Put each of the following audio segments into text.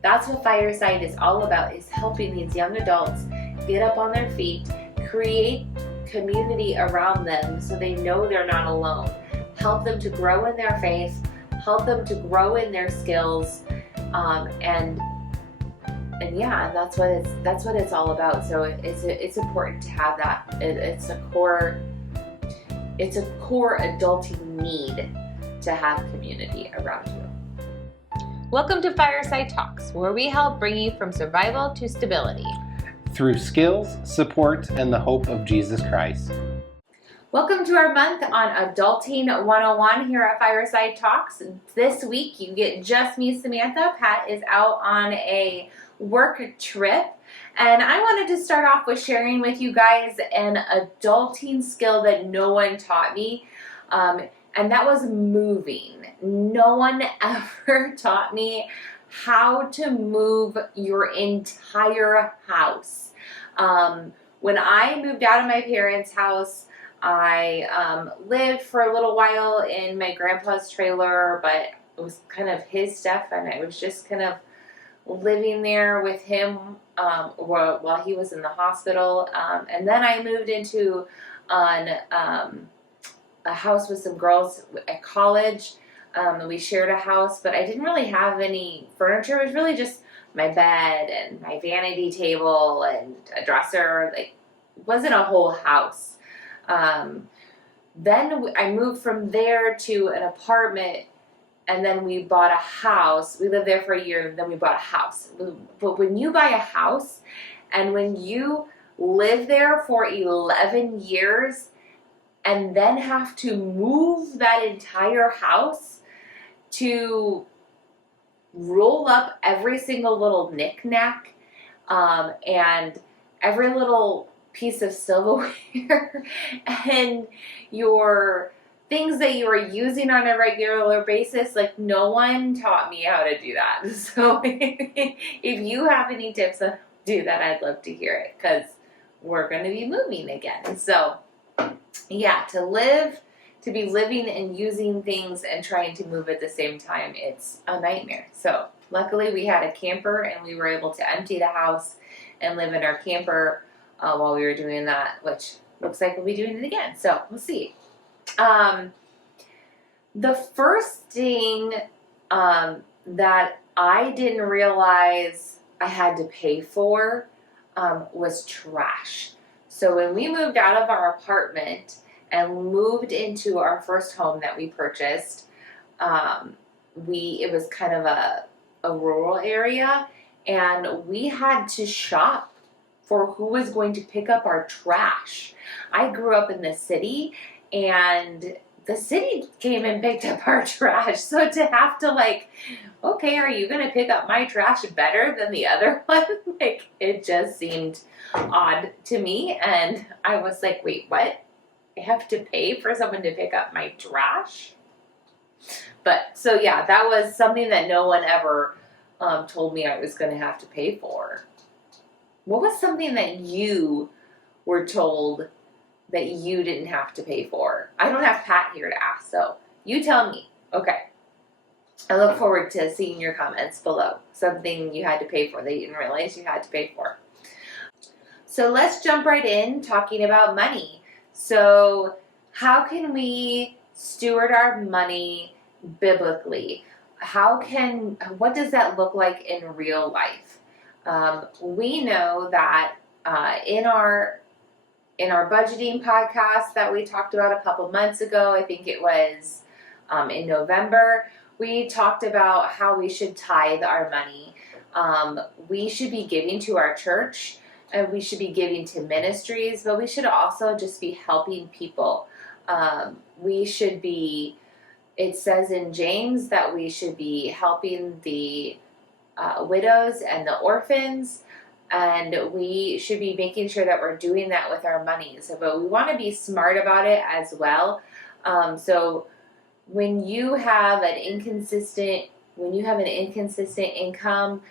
That's what Fireside is all about, is helping these young adults get up on their feet, create community around them so they know they're not alone, help them to grow in their faith, help them to grow in their skills, and yeah, that's what it's all about. So it's important to have that. It's a core adulting need to have community around you. Welcome to Fireside Talks, where we help bring you from survival to stability through skills, support, and the hope of Jesus Christ. Welcome to our month on Adulting 101 here at Fireside Talks. This week you get just me, Samantha. Pat is out on a work trip, and I wanted to start off with sharing with you guys an adulting skill that no one taught me, and that was moving. No one ever taught me how to move your entire house. When I moved out of my parents' house, I lived for a little while in my grandpa's trailer, but it was kind of his stuff, and I was just kind of living there with him while he was in the hospital. And then I moved into a house with some girls at college. We shared a house, but I didn't really have any furniture. It was really just my bed and my vanity table and a dresser. Like, it wasn't a whole house. Then I moved from there to an apartment, and then we bought a house. We lived there for a year, and then we bought a house. But when you buy a house, and when you live there for 11 years, and then have to move that entire house to roll up every single little knick-knack, and every little piece of silverware and your things that you are using on a regular basis, like, no one taught me how to do that. So if you have any tips on how to do that, I'd love to hear it, because we're going to be moving again. So yeah, to be living and using things and trying to move at the same time, it's a nightmare. So luckily we had a camper, and we were able to empty the house and live in our camper while we were doing that, which looks like we'll be doing it again. So we'll see. The first thing that I didn't realize I had to pay for was trash. So when we moved out of our apartment and moved into our first home that we purchased, it was kind of a rural area, and we had to shop for who was going to pick up our trash. I grew up in the city, and the city came and picked up our trash. So to have to, like, okay, are you going to pick up my trash better than the other one? Like, it just seemed odd to me. And I was like, wait, what? I have to pay for someone to pick up my trash? But so yeah, that was something that no one ever told me I was going to have to pay for. What was something that you were told that you didn't have to pay for? I don't have Pat here to ask, so you tell me. Okay. I look forward to seeing your comments below. Something you had to pay for that you didn't realize you had to pay for. So let's jump right in talking about money. So how can we steward our money biblically? What does that look like in real life? We know that in our budgeting podcast that we talked about a couple months ago, I think it was in November, we talked about how we should tithe our money. We should be giving to our church, and we should be giving to ministries, but we should also just be helping people. It says in James that we should be helping the widows and the orphans, and we should be making sure that we're doing that with our money. But we want to be smart about it as well. So when you have an inconsistent income,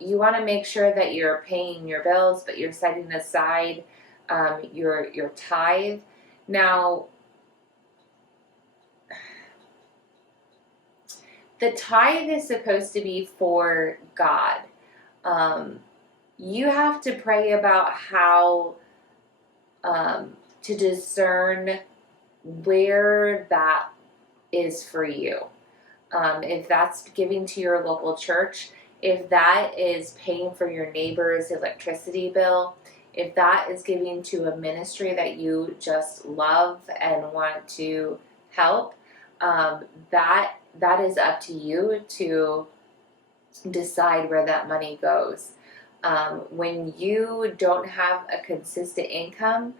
you want to make sure that you're paying your bills, but you're setting aside your tithe. Now, the tithe is supposed to be for God. You have to pray about how to discern where that is for you. If that's giving to your local church, if that is paying for your neighbor's electricity bill, if that is giving to a ministry that you just love and want to help, that is up to you to decide where that money goes. When you don't have a consistent income,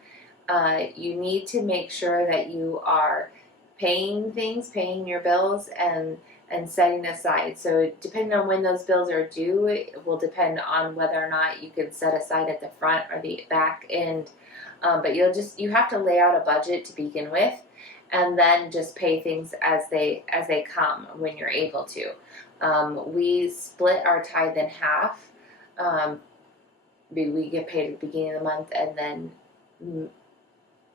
you need to make sure that you are paying your bills and setting aside. So depending on when those bills are due, it will depend on whether or not you can set aside at the front or the back end. But you have to lay out a budget to begin with, and then just pay things as they come when you're able to. We split our tithe in half. We get paid at the beginning of the month and then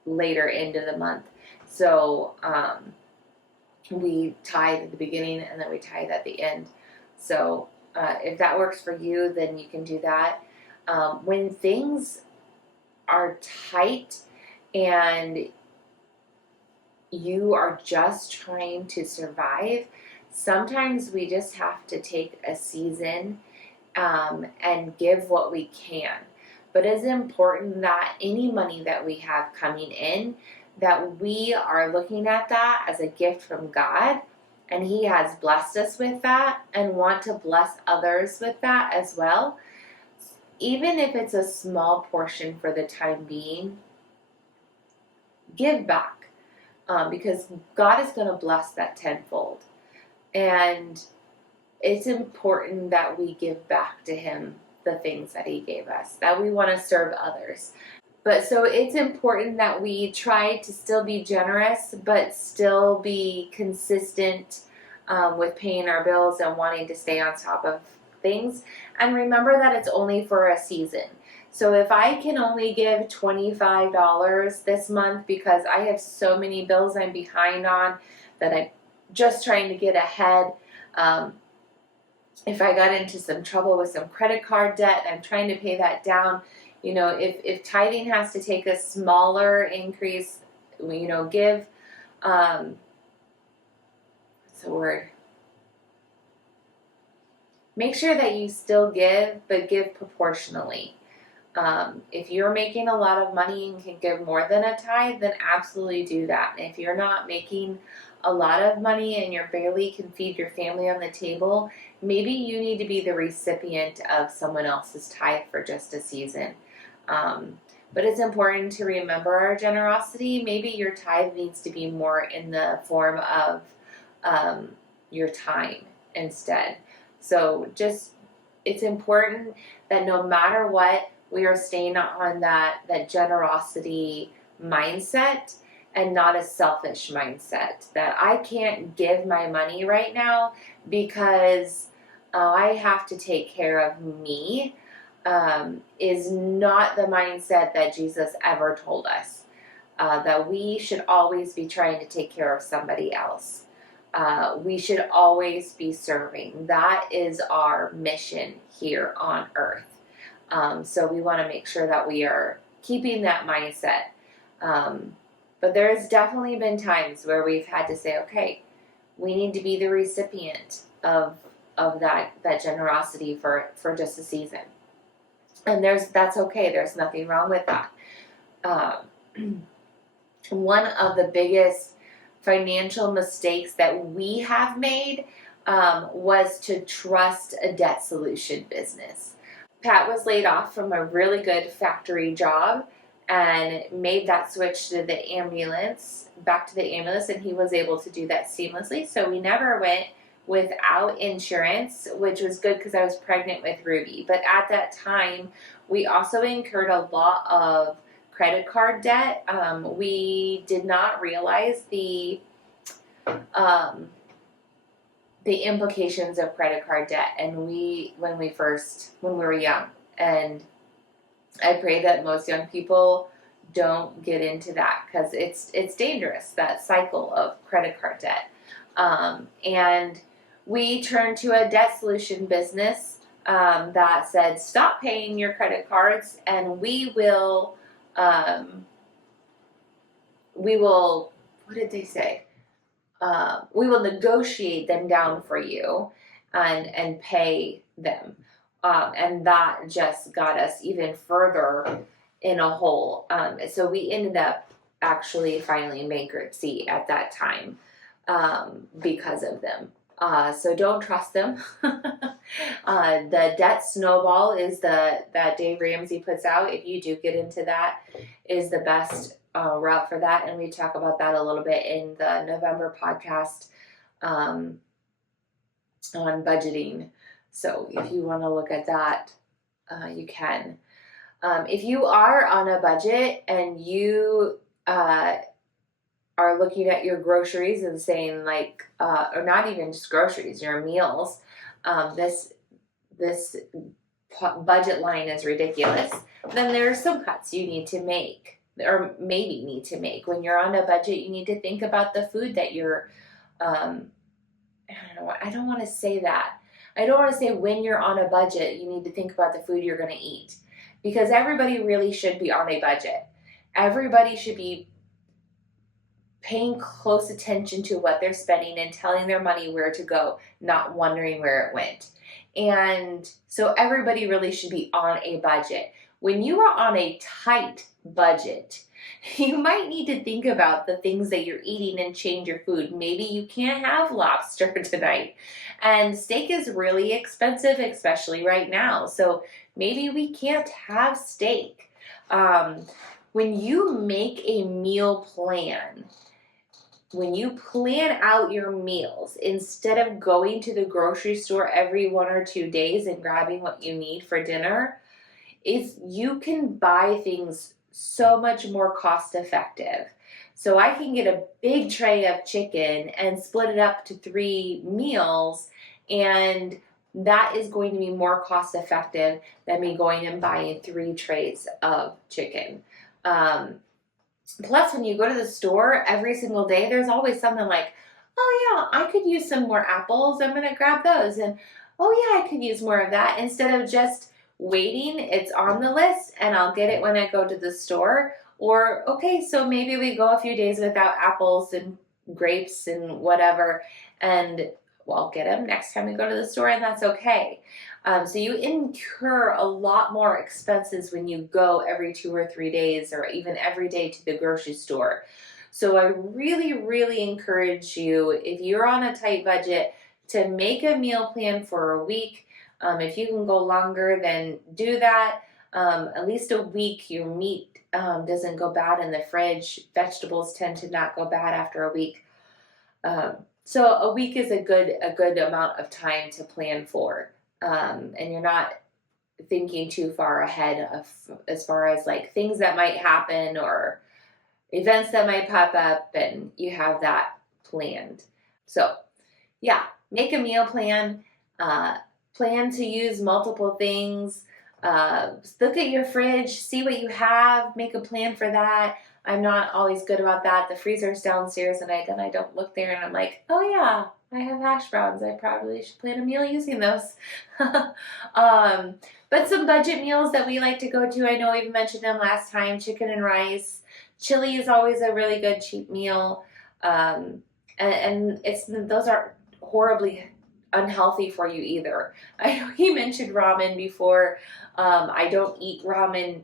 later into the month. So we tithe at the beginning and then we tithe at the end. So if that works for you, then you can do that. When things are tight and you are just trying to survive, sometimes we just have to take a season and give what we can. But it's important that any money that we have coming in, that we are looking at that as a gift from God, and He has blessed us with that and want to bless others with that as well. Even if it's a small portion for the time being, give back, because God is going to bless that tenfold. And it's important that we give back to Him the things that He gave us, that we want to serve others. But so it's important that we try to still be generous, but still be consistent with paying our bills and wanting to stay on top of things. And remember that it's only for a season. So if I can only give $25 this month because I have so many bills I'm behind on that I'm just trying to get ahead, if I got into some trouble with some credit card debt and I'm trying to pay that down, if tithing has to take a smaller increase, give, what's the word? Make sure that you still give, but give proportionally. If you're making a lot of money and can give more than a tithe, then absolutely do that. And if you're not making a lot of money and you barely can feed your family on the table, maybe you need to be the recipient of someone else's tithe for just a season. But it's important to remember our generosity. Maybe your tithe needs to be more in the form of your time instead. So it's important that no matter what, we are staying on that generosity mindset and not a selfish mindset. That I can't give my money right now because I have to take care of me, is not the mindset that Jesus ever told us. That we should always be trying to take care of somebody else. We should always be serving. That is our mission here on earth. So we want to make sure that we are keeping that mindset. But there's definitely been times where we've had to say, okay, we need to be the recipient of that generosity for just a season. And that's okay. There's nothing wrong with that. One of the biggest financial mistakes that we have made was to trust a debt solution business. Pat was laid off from a really good factory job and made that switch to back to the ambulance, and he was able to do that seamlessly. So we never went without insurance, which was good because I was pregnant with Ruby. But at that time, we also incurred a lot of credit card debt. We did not realize the implications of credit card debt, and when we were young, and I pray that most young people don't get into that because it's dangerous, that cycle of credit card debt. And we turned to a debt solution business that said, stop paying your credit cards, and we will, what did they say? We will negotiate them down for you and pay them. And that just got us even further in a hole. So we ended up actually filing bankruptcy at that time because of them. So don't trust them. The debt snowball is that Dave Ramsey puts out. If you do get into that, is the best route for that. And we talk about that a little bit in the November podcast on budgeting. So if you want to look at that, you can. If you are on a budget and you are looking at your groceries and saying like, or not even just groceries, your meals, this budget line is ridiculous, then there are some cuts you need to make, or maybe need to make. When you're on a budget, you need to think about the food that you're, I don't want to say that. I don't want to say when you're on a budget, you need to think about the food you're going to eat, because everybody really should be on a budget. Everybody should be paying close attention to what they're spending and telling their money where to go, not wondering where it went. And so everybody really should be on a budget. When you are on a tight budget, you might need to think about the things that you're eating and change your food. Maybe you can't have lobster tonight. And steak is really expensive, especially right now. So maybe we can't have steak. When you make a meal plan, when you plan out your meals, instead of going to the grocery store every 1 or 2 days and grabbing what you need for dinner, you can buy things so much more cost effective. So I can get a big tray of chicken and split it up to 3 meals, and that is going to be more cost effective than me going and buying 3 trays of chicken. Plus, when you go to the store every single day, there's always something like, oh yeah, I could use some more apples. I'm going to grab those. And oh yeah, I could use more of that. Instead of just waiting, it's on the list and I'll get it when I go to the store. Or, okay, so maybe we go a few days without apples and grapes and whatever, and I'll get them next time we go to the store, and that's okay. So you incur a lot more expenses when you go every 2 or 3 days, or even every day to the grocery store. So I really, really encourage you, if you're on a tight budget, to make a meal plan for a week. If you can go longer, then do that. At least a week. Your meat doesn't go bad in the fridge. Vegetables tend to not go bad after a week. So a week is a good amount of time to plan for. And you're not thinking too far ahead of, as far as like things that might happen or events that might pop up, and you have that planned. So yeah, make a meal plan, plan to use multiple things, look at your fridge, see what you have, make a plan for that. I'm not always good about that. The freezer's downstairs, and I don't look there, and I'm like, oh yeah, I have hash browns. I probably should plan a meal using those. But some budget meals that we like to go to, I know we've mentioned them last time, chicken and rice. Chili is always a really good cheap meal. And those aren't horribly unhealthy for you either. I know you mentioned ramen before. I don't eat ramen,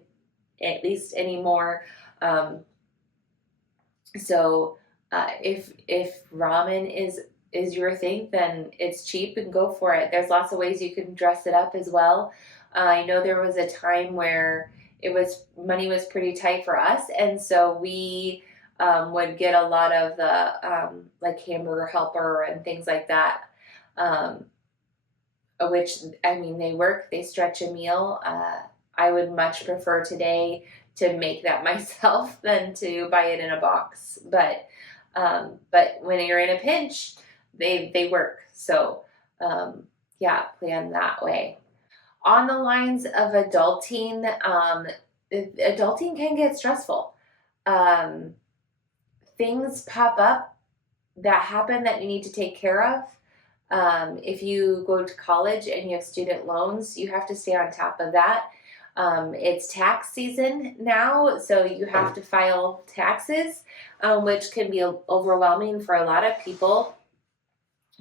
at least anymore. So if ramen is your thing, then it's cheap and go for it. There's lots of ways you can dress it up as well. I know there was a time where money was pretty tight for us, and so we would get a lot of the like hamburger helper and things like that, which, I mean, they stretch a meal. I would much prefer today to make that myself than to buy it in a box. But when you're in a pinch, they work. So yeah, plan that way. On the lines of adulting, adulting can get stressful. Things pop up that happen that you need to take care of. If you go to college and you have student loans, you have to stay on top of that. It's tax season now, so you have to file taxes, which can be overwhelming for a lot of people,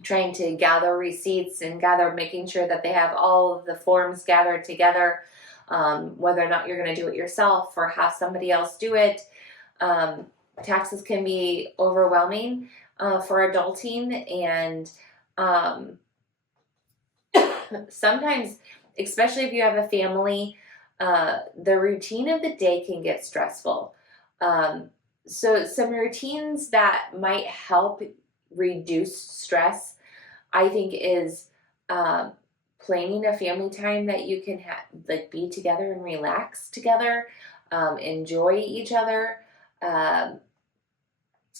trying to gather receipts and making sure that they have all of the forms gathered together, whether or not you're going to do it yourself or have somebody else do it. Taxes can be overwhelming for adulting, and sometimes, especially if you have a family, the routine of the day can get stressful. So some routines that might help reduce stress, I think, is planning a family time that you can be together and relax together, enjoy each other,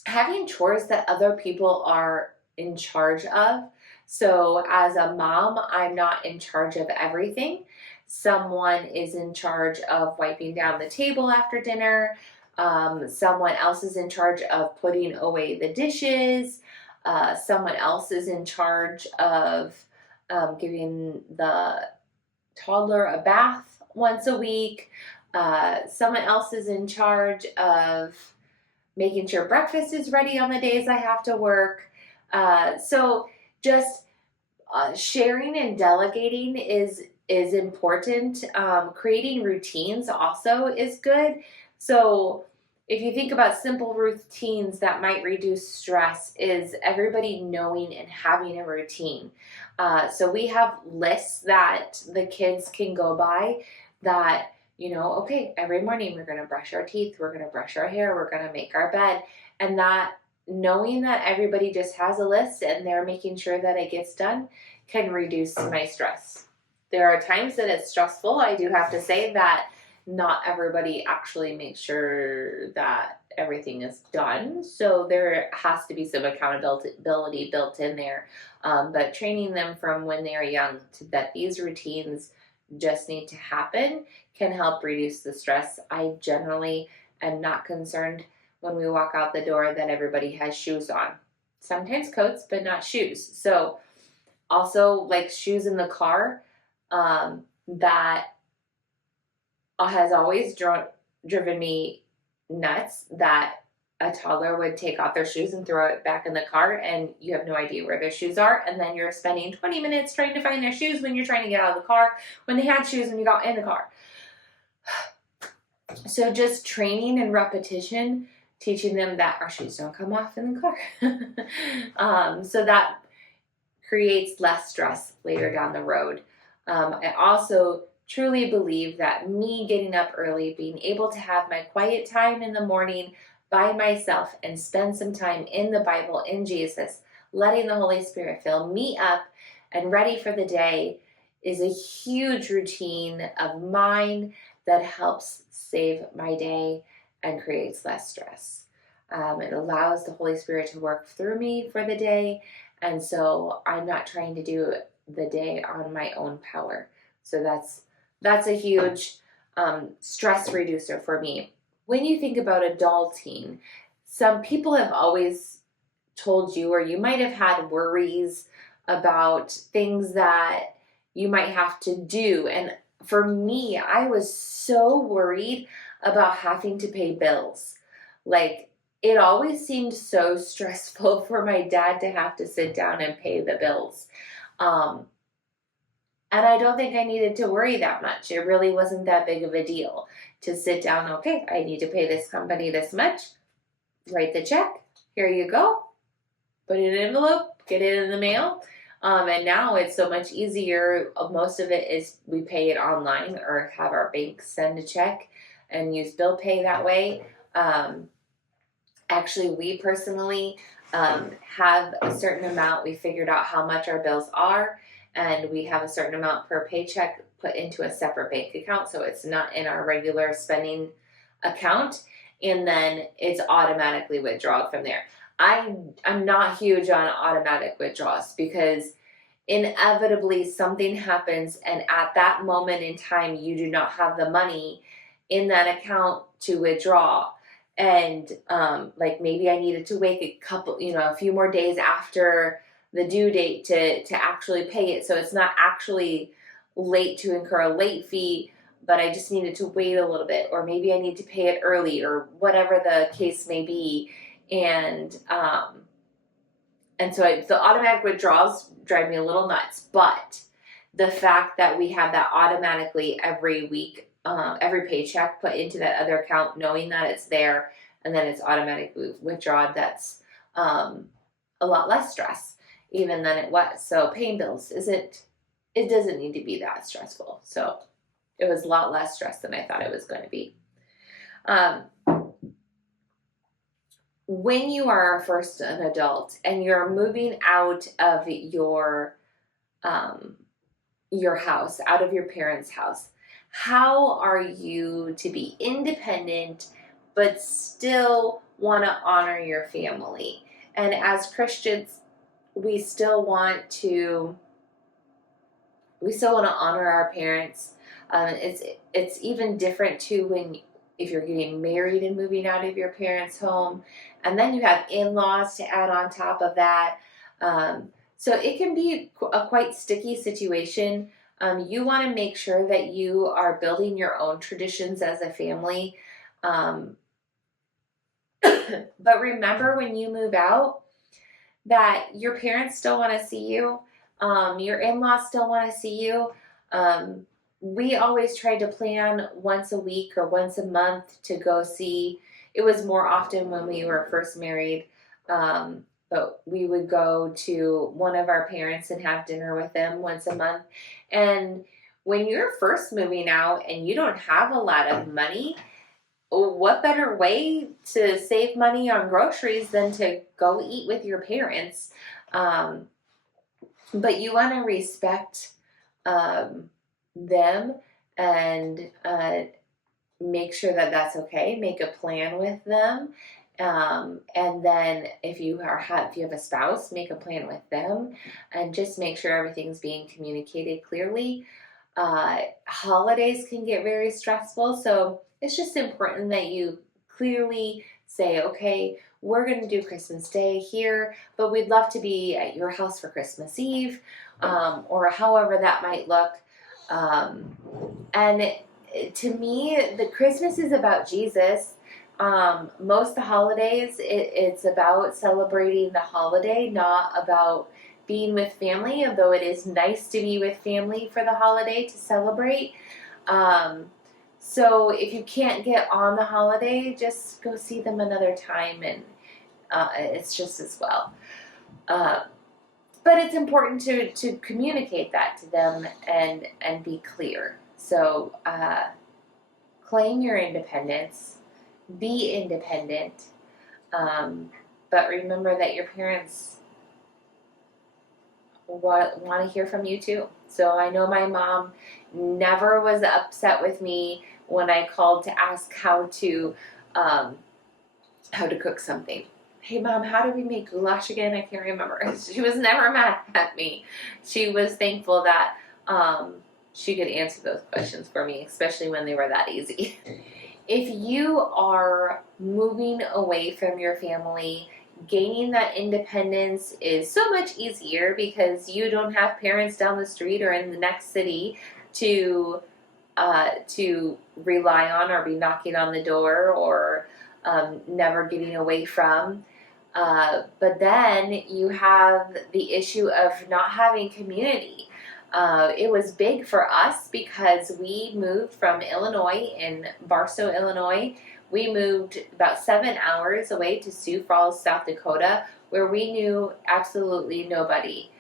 having chores that other people are in charge of. So as a mom, I'm not in charge of everything. Someone is in charge of wiping down the table after dinner. Someone else is in charge of putting away the dishes. Someone else is in charge of giving the toddler a bath once a week. Someone else is in charge of making sure breakfast is ready on the days I have to work. So just sharing and delegating is important. Creating routines also is good. So if you think about simple routines that might reduce stress, is everybody knowing and having a routine. So we have lists that the kids can go by that, okay, every morning we're going to brush our teeth, we're going to brush our hair, we're going to make our bed. And that knowing that everybody just has a list and they're making sure that it gets done can reduce my stress. There are times that it's stressful. I do have to say that not everybody actually makes sure that everything is done. So there has to be some accountability built in there. But training them from when they are young that these routines just need to happen can help reduce the stress. I generally am not concerned when we walk out the door that everybody has shoes on. Sometimes coats, but not shoes. So also, like shoes in the car, that has always driven me nuts, that a toddler would take off their shoes and throw it back in the car, and you have no idea where their shoes are, and then you're spending 20 minutes trying to find their shoes when you're trying to get out of the car, when they had shoes when you got in the car. So just training and repetition, teaching them that our shoes don't come off in the car. So that creates less stress later down the road. I also truly believe that me getting up early, being able to have my quiet time in the morning by myself and spend some time in the Bible, in Jesus, letting the Holy Spirit fill me up and ready for the day, is a huge routine of mine that helps save my day and creates less stress. It allows the Holy Spirit to work through me for the day, and so I'm not trying to do the day on my own power. So that's a huge stress reducer for me. When you think about adulting, some people have always told you, or you might have had worries about things that you might have to do. And for me, I was so worried about having to pay bills. Like, it always seemed so stressful for my dad to have to sit down and pay the bills. And I don't think I needed to worry that much. It really wasn't that big of a deal to sit down, okay, I need to pay this company this much, write the check, here you go, put it in an envelope, get it in the mail. And now it's so much easier. Most of it is we pay it online or have our bank send a check and use bill pay that way. Actually, we personally have a certain amount. We figured out how much our bills are, and we have a certain amount per paycheck put into a separate bank account, so it's not in our regular spending account, and then it's automatically withdrawn from there. I'm not huge on automatic withdrawals because inevitably something happens, and at that moment in time you do not have the money in that account to withdraw. And like maybe I needed to wait a few more days after the due date to actually pay it. So it's not actually late to incur a late fee, but I just needed to wait a little bit, or maybe I need to pay it early, or whatever the case may be. And so the automatic withdrawals drive me a little nuts, but the fact that we have that automatically every week, every paycheck put into that other account, knowing that it's there and then it's automatically withdrawn, that's a lot less stress even than it was. So paying bills it doesn't need to be that stressful. So it was a lot less stress than I thought it was going to be. When you are first an adult and you're moving out of your house, out of your parents' house, how are you to be independent but still want to honor your family? And as Christians, we still want to honor our parents. It's even different too if you're getting married and moving out of your parents' home, and then you have in-laws to add on top of that. So it can be a quite sticky situation. You want to make sure that you are building your own traditions as a family. But remember, when you move out, that your parents still want to see you. Your in-laws still want to see you. We always tried to plan once a week or once a month to go see. It was more often when we were first married, but we would go to one of our parents and have dinner with them once a month. And when you're first moving out and you don't have a lot of money, what better way to save money on groceries than to go eat with your parents? But you want to respect them and make sure that that's okay. Make a plan with them, and then if you have a spouse, make a plan with them, and just make sure everything's being communicated clearly. Holidays can get very stressful, so it's just important that you clearly say, okay, we're going to do Christmas Day here, but we'd love to be at your house for Christmas Eve, or however that might look. And to me, the Christmas is about Jesus. Most of the holidays, it's about celebrating the holiday, not about being with family, although it is nice to be with family for the holiday to celebrate. So if you can't get on the holiday, just go see them another time, and it's just as well. But it's important to communicate that to them and be clear. So claim your independence, be independent, but remember that your parents want to hear from you too. So I know my mom never was upset with me when I called to ask how to cook something. Hey Mom, how do we make goulash again? I can't remember. She was never mad at me. She was thankful that she could answer those questions for me, especially when they were that easy. If you are moving away from your family, gaining that independence is so much easier because you don't have parents down the street or in the next city to rely on or be knocking on the door or never getting away from. But then you have the issue of not having community. It was big for us because we moved from Illinois, in Barstow, Illinois. We moved about 7 hours away to Sioux Falls, South Dakota, where we knew absolutely nobody.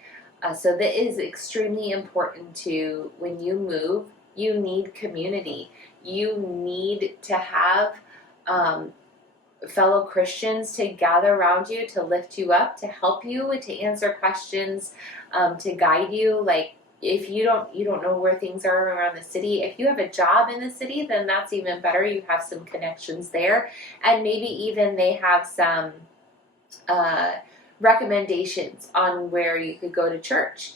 So that is extremely important to, when you move, you need community. You need to have fellow Christians to gather around you, to lift you up, to help you, to answer questions, to guide you. Like, if you don't know where things are around the city, if you have a job in the city, then that's even better. You have some connections there, and maybe even they have some recommendations on where you could go to church.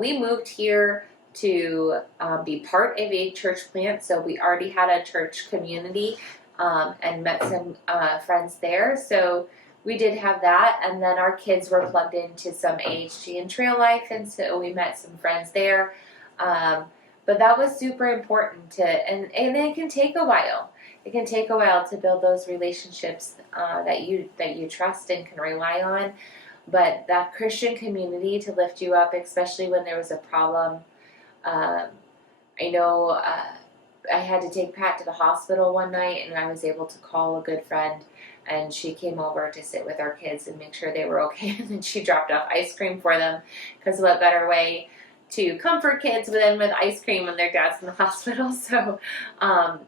We moved here to be part of a church plant, so we already had a church community and met some friends there. So we did have that, and then our kids were plugged into some AHG and Trail Life, and so we met some friends there. But that was super important and it can take a while. It can take a while to build those relationships that you trust and can rely on. But that Christian community to lift you up, especially when there was a problem. I know I had to take Pat to the hospital one night, and I was able to call a good friend, and she came over to sit with our kids and make sure they were okay. And then she dropped off ice cream for them, because what better way to comfort kids than with ice cream when their dad's in the hospital. So I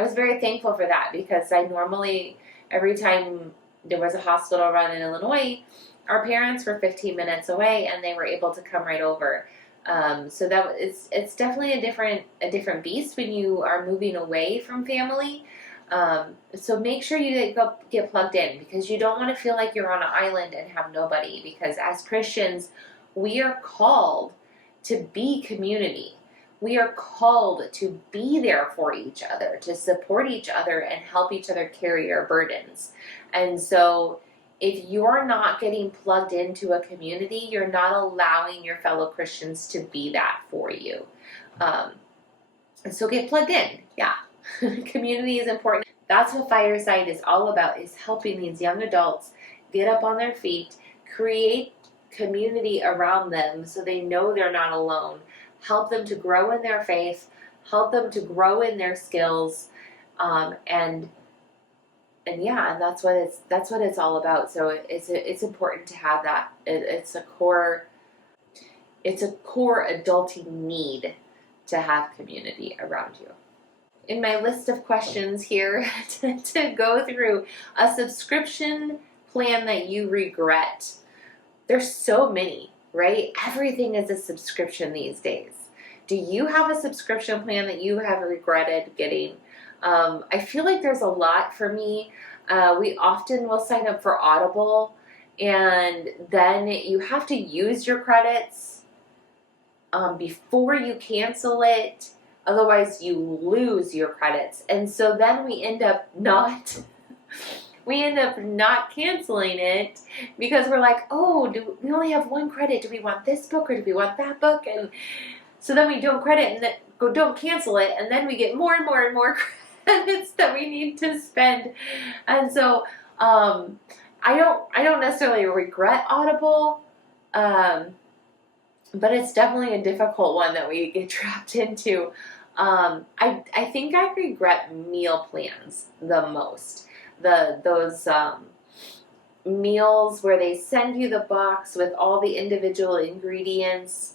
was very thankful for that, because I normally, every time there was a hospital run in Illinois, our parents were 15 minutes away, and they were able to come right over. So it's definitely a different beast when you are moving away from family. So make sure you get plugged in, because you don't want to feel like you're on an island and have nobody, because as Christians, we are called to be community. We are called to be there for each other, to support each other and help each other carry our burdens. And so if you're not getting plugged into a community, you're not allowing your fellow Christians to be that for you. So get plugged in. Yeah. Community is important. That's what Fireside is all about, is helping these young adults get up on their feet, create community around them so they know they're not alone, help them to grow in their faith, help them to grow in their skills, and that's what it's all about. So it's important to have that. It's a core adulting need to have community around you. In my list of questions here to go through, a subscription plan that you regret. There's so many, right? Everything is a subscription these days. Do you have a subscription plan that you have regretted getting? I feel like there's a lot for me. We often will sign up for Audible, and then you have to use your credits before you cancel it. Otherwise, you lose your credits. And so then we end up not canceling it, because we're like, oh, we only have one credit. Do we want this book or do we want that book? And so then we don't don't cancel it, and then we get more and more and more credits that we need to spend. And so I don't necessarily regret Audible, but it's definitely a difficult one that we get trapped into. I think I regret meal plans the most. Those meals where they send you the box with all the individual ingredients,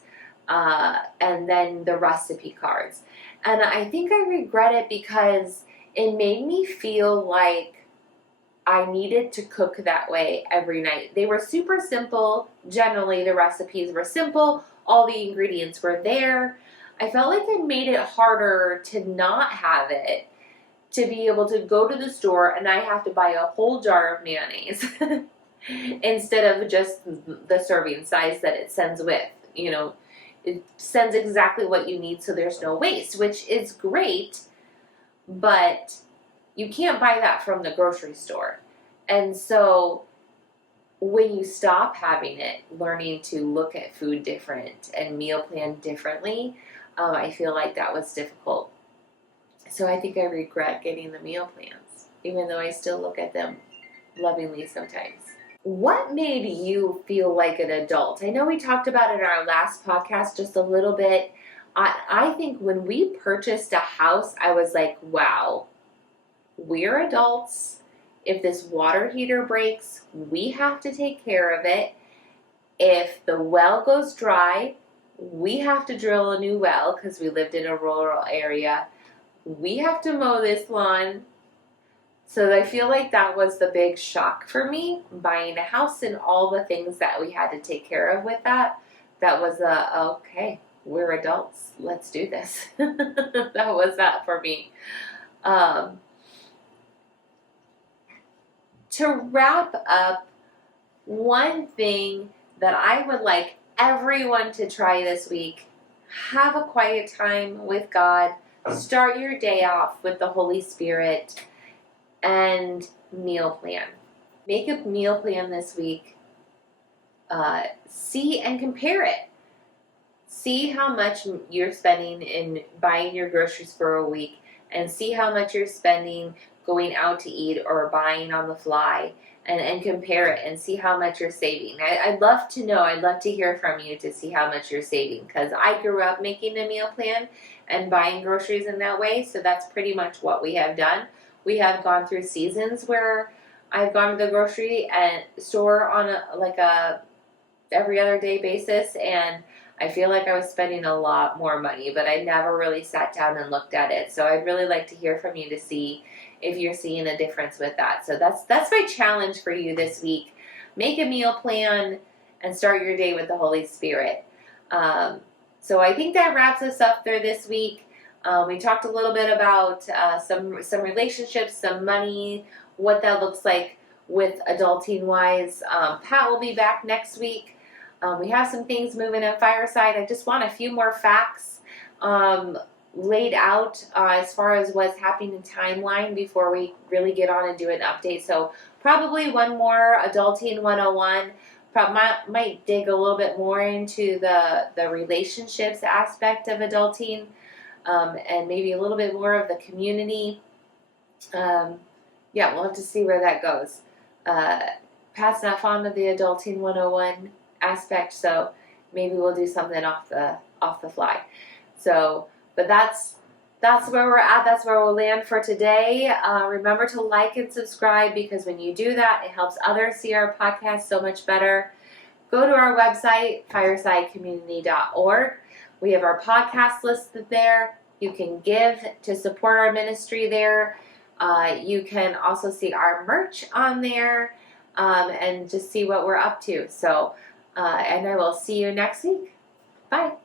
and then the recipe cards. And I think I regret it because it made me feel like I needed to cook that way every night. They were super simple. Generally, the recipes were simple. All the ingredients were there. I felt like it made it harder to not have it, to be able to go to the store and I have to buy a whole jar of mayonnaise instead of just the serving size that it sends with. You know, it sends exactly what you need, so there's no waste, which is great, but you can't buy that from the grocery store. And so when you stop having it, learning to look at food different and meal plan differently, I feel like that was difficult. So I think I regret getting the meal plans, even though I still look at them lovingly sometimes. What made you feel like an adult? I know we talked about it in our last podcast just a little bit. I think when we purchased a house, I was like, wow, we're adults. If this water heater breaks, we have to take care of it. If the well goes dry, we have to drill a new well because we lived in a rural area. We have to mow this lawn. So I feel like that was the big shock for me, buying a house and all the things that we had to take care of with that. That was okay, we're adults, let's do this. That was that for me. To wrap up, one thing that I would like everyone to try this week, have a quiet time with God, start your day off with the Holy Spirit, and meal plan. make a meal plan this week. See and compare it. See how much you're spending in buying your groceries for a week, and see how much you're spending going out to eat or buying on the fly, and compare it and see how much you're saving. I'd love to know. I'd love to hear from you to see how much you're saving, because I grew up making a meal plan and buying groceries in that way, so that's pretty much what we have done. We have gone through seasons where I've gone to the grocery and store on a every other day basis, and I feel like I was spending a lot more money, but I never really sat down and looked at it. So I'd really like to hear from you to see if you're seeing a difference with that. So that's my challenge for you this week. Make a meal plan and start your day with the Holy Spirit. So I think that wraps us up there this week. We talked a little bit about some relationships, some money, what that looks like with adulting wise. Pat will be back next week. We have some things moving at Fireside. I just want a few more facts laid out as far as what's happening in timeline before we really get on and do an update. So probably one more Adulting 101. Might dig a little bit more into the relationships aspect of adulting, and maybe a little bit more of the community. We'll have to see where that goes. Pat's not fond of the Adulting 101 aspect, so maybe we'll do something off the fly. So, but that's where we're at. That's where we'll land for today. Remember to like and subscribe, because when you do that, it helps others see our podcast so much better. Go to our website, firesidecommunity.org. We have our podcast listed there. You can give to support our ministry there. You can also see our merch on there, and just see what we're up to. So, and I will see you next week. Bye.